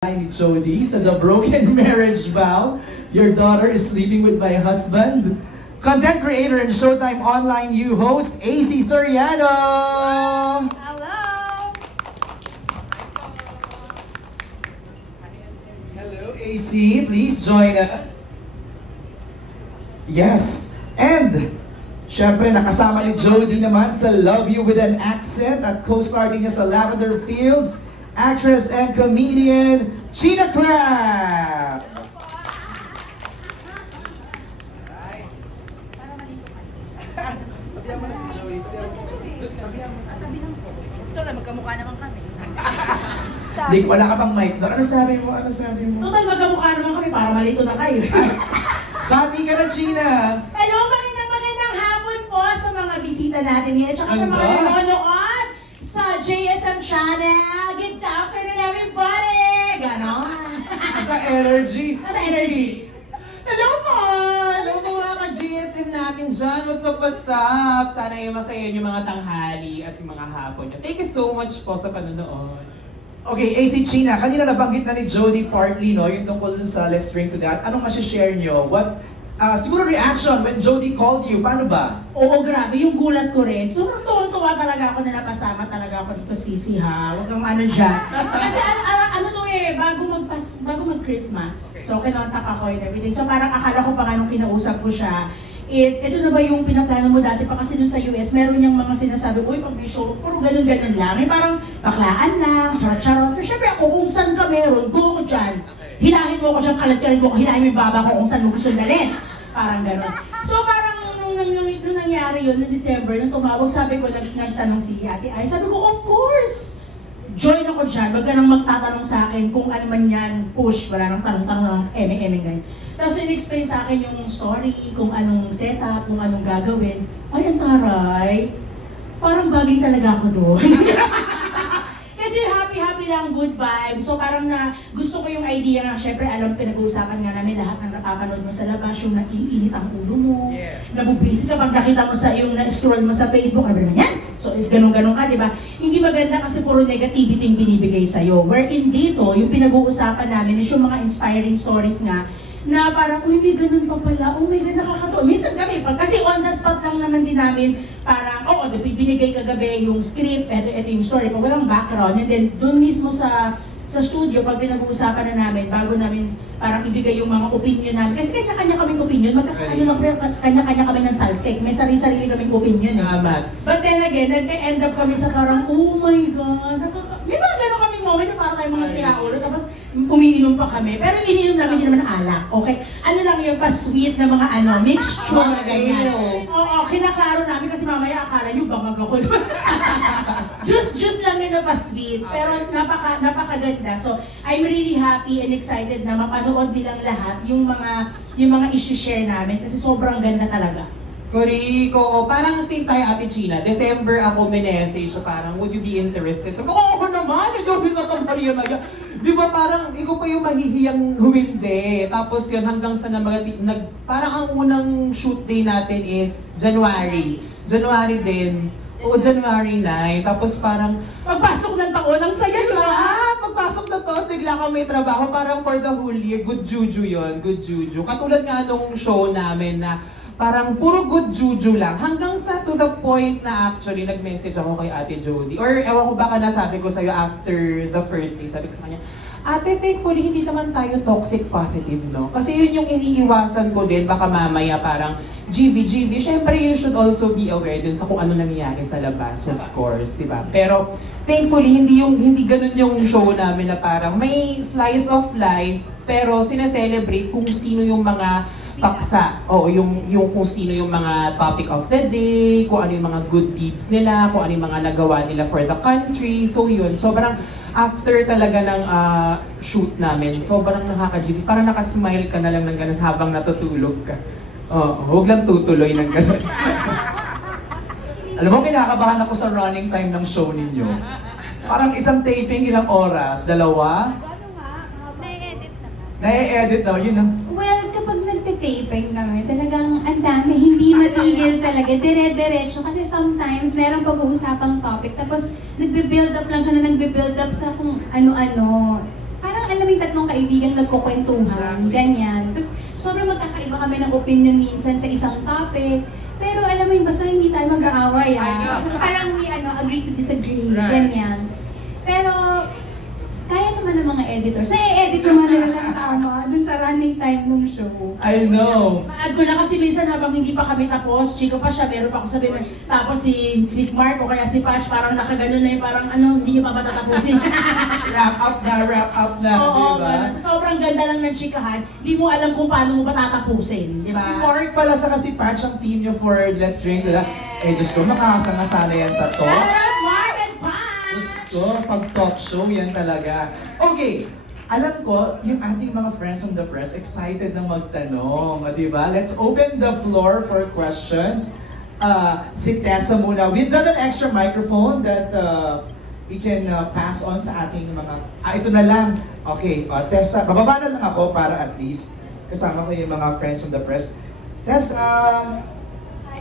Ni Jody sa The Broken Marriage Vow. Your daughter is sleeping with my husband. Content creator and Showtime Online U host, AC Soriano. Hello! Hello, AC. Please join us. Yes. And, syempre, nakasama ni Jody naman sa Love You With An Accent at co-starring niya sa Lavender Fields, actress and comedian, Gina Crab! Tabihan mo na si Joey. Tabihan mo. Ito lang, magkamukha naman kami. Nick, wala ka pang mic doon. Ano sabi mo? Total, magkamukha naman kami para malito na kayo. Bati ka na, Gina! Hello, magandang hapon po sa mga bisita natin ngayon. Tsaka sa mga nanonood sa JSM Channel. Good afternoon, everybody! Ganon. Sa energy. Sa energy. Hello po! Hello po mga ka-GSM natin dyan. What's up? Sana ay masaya yung mga tanghali at yung mga hapon nyo. Thank you so much po sa panonood. Okay, AC Gina, kanina nabanggit na ni Jody partly, no, yung tungkol dun sa Let's Drink to That. Anong masishare nyo? Siguro reaction when Jody called you, paano ba? Oo, grabe. Yung gulat ko rin. Sobrang tuwa talaga ako na napasama talaga ako dito, Sisi, ha? Huwag kang ano dyan. Kasi ano to eh, bago mag-Christmas. So, kinontak ako and everything. So, parang akala ko pa nga nung kinausap ko siya, is, ito na ba yung pinaplano mo dati pa kasi dun sa US, meron niyang mga sinasabi, uy, pag may show, puro ganun-ganun lang. Eh, parang baklaan lang, charot-charot. Pero syempre ako, kung saan ka meron, go ako dyan. Hilahin mo ako dyan, kalat-kalat mo ako, hilahin mo yung baba ko kung saan mo gusto dalhin. Parang gano'n. So parang nung nangyari yun, noong December, nung tumawag, sabi ko, nagtanong si Ate Ay, sabi ko, of course! Join ako dyan, wag ka nang magtatanong sa akin kung ano man yan, push, wala nang tanong-tanong ng eme-eme ganyan. Tapos in-explain sa akin yung story, kung anong setup, kung anong gagawin. Ay, ang taray! Parang bagay talaga ako doon. Kasi happy lang, good vibes. So parang gusto ko yung idea na syempre alam pinag-uusapan nga namin lahat ng napapanood mo sa labas, yung naiinit ang ulo mo. Yes. Nabubisi ka pag nakita mo sa yung na-scroll mo sa Facebook, ano naman yan? So is ganun-ganun ka, di ba? Hindi maganda kasi puro negativity yung binibigay sa'yo. Wherein dito, yung pinag-uusapan namin is yung mga inspiring stories nga na parang, uy, may ganun pa pala, oh my God, nakakatawa. Minsan kami, kasi on the spot lang naman din namin, parang, binigay kagabi yung script, ito yung story, pag walang background, and then dun mismo sa studio, pag pinag-uusapan na namin, bago namin parang ibigay yung mga opinion namin. Kasi kanya-kanya kaming opinion, kanya-kanya kami ng saltek. May sarili-sarili kaming opinion. But then again, nag-end up kami sa parang, oh my God, may mga gano'n kaming moment na parang tayo mga siraulo, tapos umiinom pa kami. Pero iniinom namin din naman alak, okay? Ano lang yung pa-sweet na mga mixture na ganyan. Oo, kinaklaro namin kasi mamaya akala nyo bangag ako. Juice lang yun na pa-sweet, pero napakaganda. So, I'm really happy and excited na mapanood nilang lahat yung mga isi-share namin kasi sobrang ganda talaga. Koriko, parang same tayo Ate Gina. December ako message so parang, would you be interested? So, oo naman, ikaw sa kampanya na yan. Di ba parang ikaw pa yung mahihiyang humindi. Tapos yun hanggang sa parang ang unang shoot day natin is January. January din. Oo, January 9. Tapos parang, Pagpasok ng taon, ang saya na! Pagpasok na to, bigla kang may trabaho. Parang for the whole year, good juju yun. Good juju. Katulad nga nung show namin na parang puro good juju lang. Hanggang sa to the point na actually nag-message ako kay Ate Jody. Or ewan ko baka nasabi ko sa'yo after the first day. Sabi ko sa kanya, Ate, thankfully hindi naman tayo toxic positive, no? Kasi yun yung iniiwasan ko din. Baka mamaya parang GV. Siyempre you should also be aware din sa kung ano nangyayari sa labas, of course, di ba? Pero thankfully hindi ganun yung show namin na parang may slice of life pero sineselebrate kung sino yung mga paksa, o yung kung sino yung mga topic of the day, kung ano yung mga good deeds nila, kung ano yung mga nagawa nila for the country. So yun, sobrang after talaga ng shoot namin, sobrang nakaka-GV. Parang nakasmile ka na lang ng ganun habang natutulog ka. Huwag lang tutuloy ng ganun. Alam mo, kinakabahan ako sa running time ng show ninyo. Parang isang taping, ilang oras? Dalawa? Nai-edit naman. Nai-edit daw, yun ang... Well, kapag nagtitaping kami, talagang ang dami, hindi matigil talaga, dire-diretso. Kasi sometimes, merong pag-uusapang topic, tapos nagbe-build up lang siya na nagbe-build up sa kung ano-ano. Parang alam mo, magkakaibigan nagkukwentuhan, ganyan. Tapos sobrang magkakaiba kami ng opinion minsan sa isang topic. Pero alam mo yun, basta hindi tayo mag-aaway, Parang we agree to disagree, ganyan. Pero kaya naman ng mga editors. Na-edit naman nila ng tama dun sa running time ng show. I know. Add ko lang kasi minsan habang hindi pa kami tapos, chika pa siya, meron pa ako sabihin, tapos si Mark o kaya si Patch, parang nakaganon na yung parang hindi niyo pa matatapusin. Wrap up na, Oo, diba? so sobrang ganda lang ng chikahan, di mo alam kung paano mo ba tatapusin, di ba? Si Mark pala sa kasi Patch ang team niyo for Let's Drink, diba? Eh, Diyos ko, makakasanga-sana yan sa talk. Mark and Patch! Diyos ko, pag talk show, yan talaga. Okay, alam ko, yung ating mga friends from the press, excited na magtanong, di ba? Let's open the floor for questions. Si Tessa muna. We've got an extra microphone that we can pass on sa ating mga... ito na lang. Okay, Tessa, bababa na lang ako para at least kasama ko yung mga friends from the press. Tessa!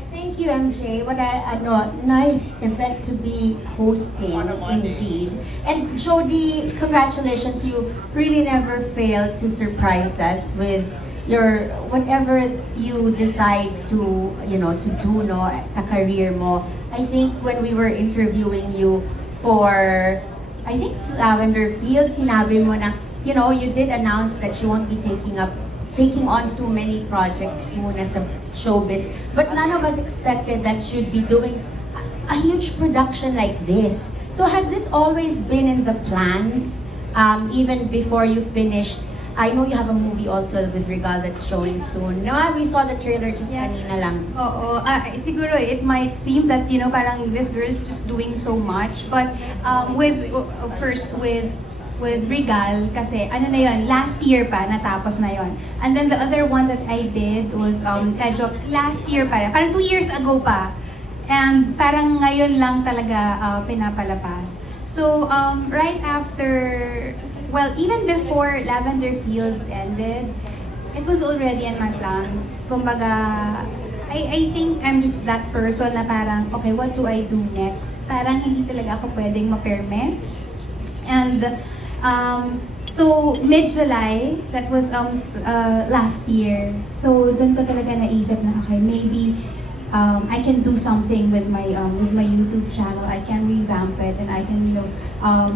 Thank you, MJ. What a nice event to be hosting, indeed. And Jody, congratulations. You really never failed to surprise us with your whatever you decide to do sa career mo. I think when we were interviewing you for Lavender Field, sinabi mo na you did announce that you won't be taking on too many projects muna sa showbiz. But none of us expected that you'd be doing a huge production like this. So has this always been in the plans, even before you finished? I know you have a movie also with Regal that's showing soon. No, we saw the trailer just kanina lang. Oo, siguro it might seem that, parang this girl is just doing so much. But with Regal, kasi na yun, last year pa, natapos na yun. And then the other one that I did was medyo last year pa, parang 2 years ago pa. And parang ngayon lang talaga pinapalapas. So right after, well, even before Lavender Fields ended, it was already in my plans. Kumbaga, I think I'm just that person na parang, okay, what do I do next? Parang hindi talaga ako pwedeng ma-permit. And so mid-July, that was last year. So doon ko talaga naisip na okay, maybe I can do something with my YouTube channel. I can revamp it and I can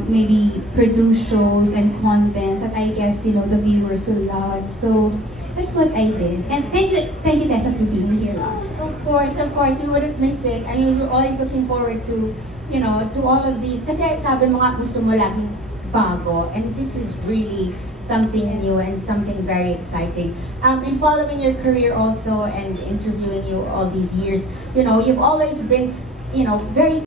maybe produce shows and content that I guess the viewers will love. So that's what I did. And thank you Tessa for being here. Of course, we wouldn't miss it. I mean, we're always looking forward to to all of these. Kasi sabi mo nga gusto mo laging bago, and this is really something new and something very exciting. In following your career also and interviewing you all these years, you've always been, very